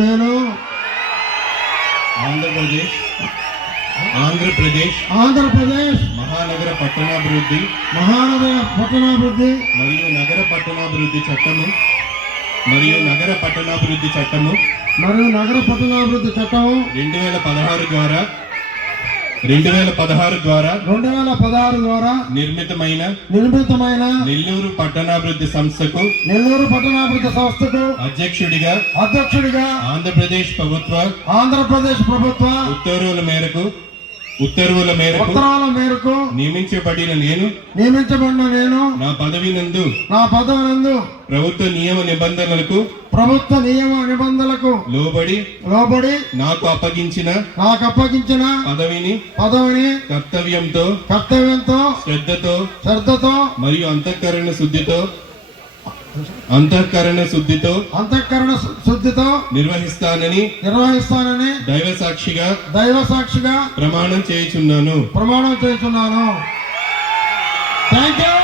నేను ఆంధ్రప్రదేశ్ మహానగర పట్టణాభివృద్ధి మరియు నగర పట్టణాభివృద్ధి చట్టము మరియు నగర పట్టణాభివృద్ధి చట్టము 2016 ద్వారా నిర్మితమైన నెల్లూరు పట్టణాభివృద్ధి సంస్థకు అధ్యక్షుడిగా ఆంధ్రప్రదేశ్ ప్రభుత్వ ఉత్తర్వుల మేరకు నియమించబడిన నేను నా పదవి నందు ప్రభుత్వ నియమ నిబంధనలకు లోబడి నాకు అప్పగించిన పదవిని కర్తవ్యంతో శ్రద్ధతో మరియు అంతఃకరణ శుద్ధితో నిర్వహిస్తానని దైవ సాక్షిగా ప్రమాణం చేయుచున్నాను. థాంక్యూ.